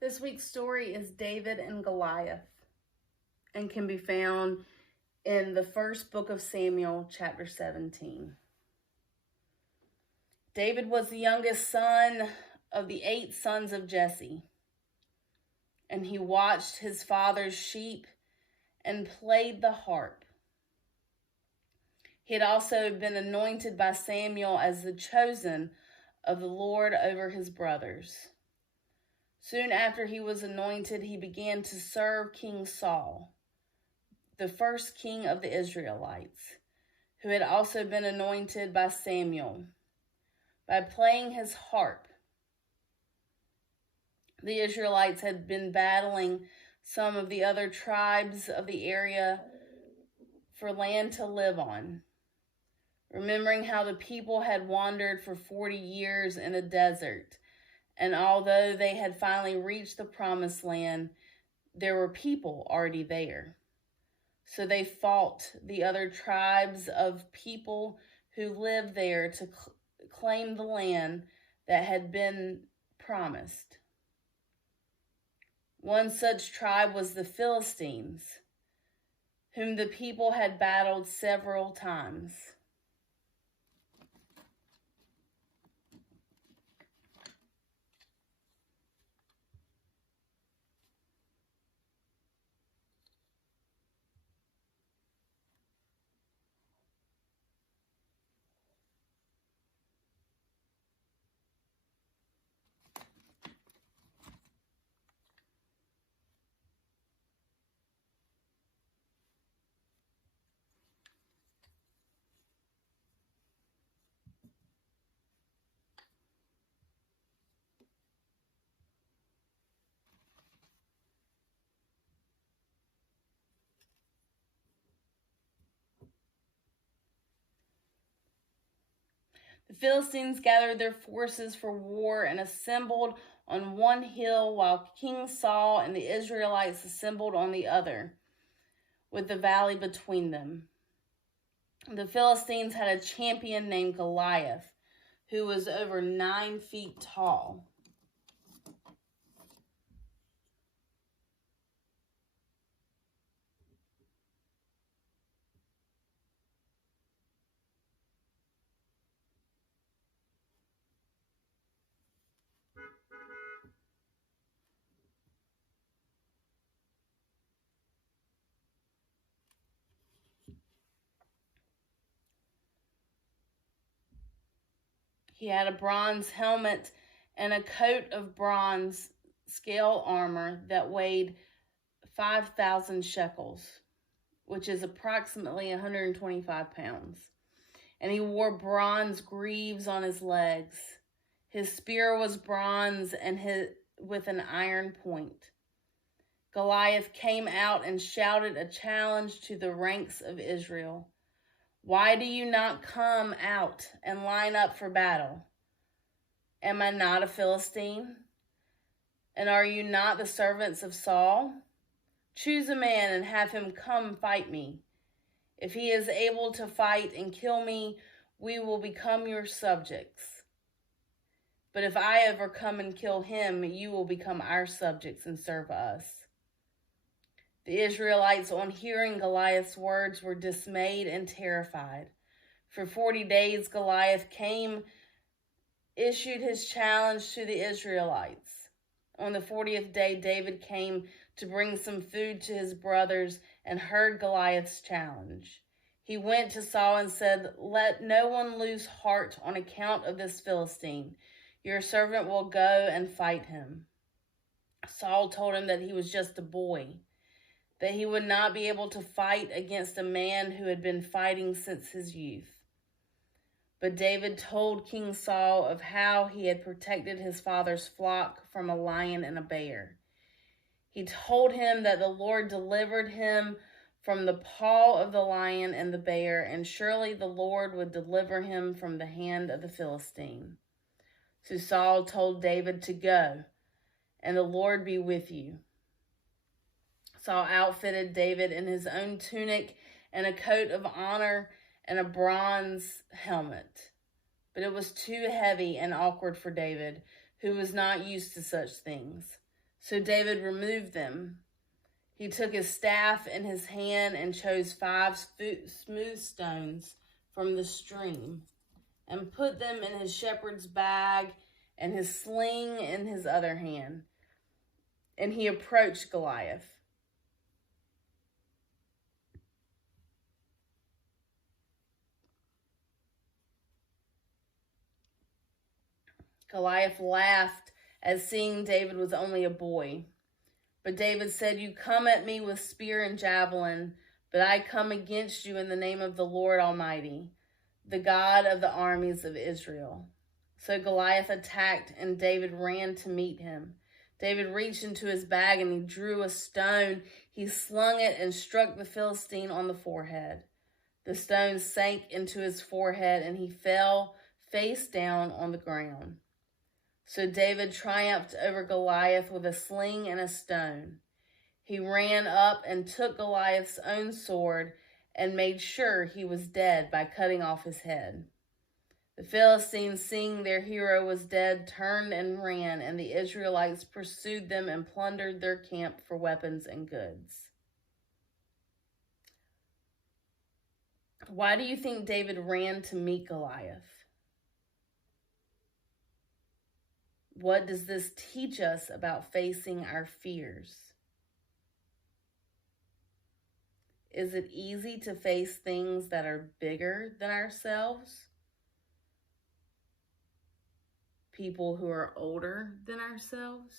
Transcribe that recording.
This week's story is David and Goliath and can be found in the first book of Samuel, chapter 17. David was the youngest son of the 8 sons of Jesse, and he watched his father's sheep and played the harp. He had also been anointed by Samuel as the chosen of the Lord over his brothers. Soon after he was anointed, he began to serve King Saul, the first king of the Israelites, who had also been anointed by Samuel, by playing his harp. The Israelites had been battling some of the other tribes of the area for land to live on, remembering how the people had wandered for 40 years in a desert. And although they had finally reached the promised land, there were people already there. So they fought the other tribes of people who lived there to claim the land that had been promised. One such tribe was the Philistines, whom the people had battled several times. The Philistines gathered their forces for war and assembled on one hill, while King Saul and the Israelites assembled on the other, with the valley between them. The Philistines had a champion named Goliath, who was over 9 feet tall. He had a bronze helmet and a coat of bronze scale armor that weighed 5,000 shekels, which is approximately 125 pounds. And he wore bronze greaves on his legs. His spear was bronze and with an iron point. Goliath came out and shouted a challenge to the ranks of Israel. "Why do you not come out and line up for battle? Am I not a Philistine? And are you not the servants of Saul? Choose a man and have him come fight me. If he is able to fight and kill me, we will become your subjects. But if I overcome and kill him, you will become our subjects and serve us." The Israelites, on hearing Goliath's words, were dismayed and terrified. For 40 days, Goliath issued his challenge to the Israelites. On the 40th day, David came to bring some food to his brothers and heard Goliath's challenge. He went to Saul and said, "Let no one lose heart on account of this Philistine. Your servant will go and fight him." Saul told him that he was just a boy, that he would not be able to fight against a man who had been fighting since his youth. But David told King Saul of how he had protected his father's flock from a lion and a bear. He told him that the Lord delivered him from the paw of the lion and the bear, and surely the Lord would deliver him from the hand of the Philistine. So Saul told David to go, and the Lord be with you. Saul outfitted David in his own tunic and a coat of honor and a bronze helmet. But it was too heavy and awkward for David, who was not used to such things. So David removed them. He took his staff in his hand and chose 5 smooth stones from the stream and put them in his shepherd's bag and his sling in his other hand. And he approached Goliath. Goliath laughed at seeing David was only a boy. But David said, "You come at me with spear and javelin, but I come against you in the name of the Lord Almighty, the God of the armies of Israel." So Goliath attacked, and David ran to meet him. David reached into his bag and he drew a stone. He slung it and struck the Philistine on the forehead. The stone sank into his forehead and he fell face down on the ground. So David triumphed over Goliath with a sling and a stone. He ran up and took Goliath's own sword and made sure he was dead by cutting off his head. The Philistines, seeing their hero was dead, turned and ran, and the Israelites pursued them and plundered their camp for weapons and goods. Why do you think David ran to meet Goliath? What does this teach us about facing our fears? Is it easy to face things that are bigger than ourselves? People who are older than ourselves?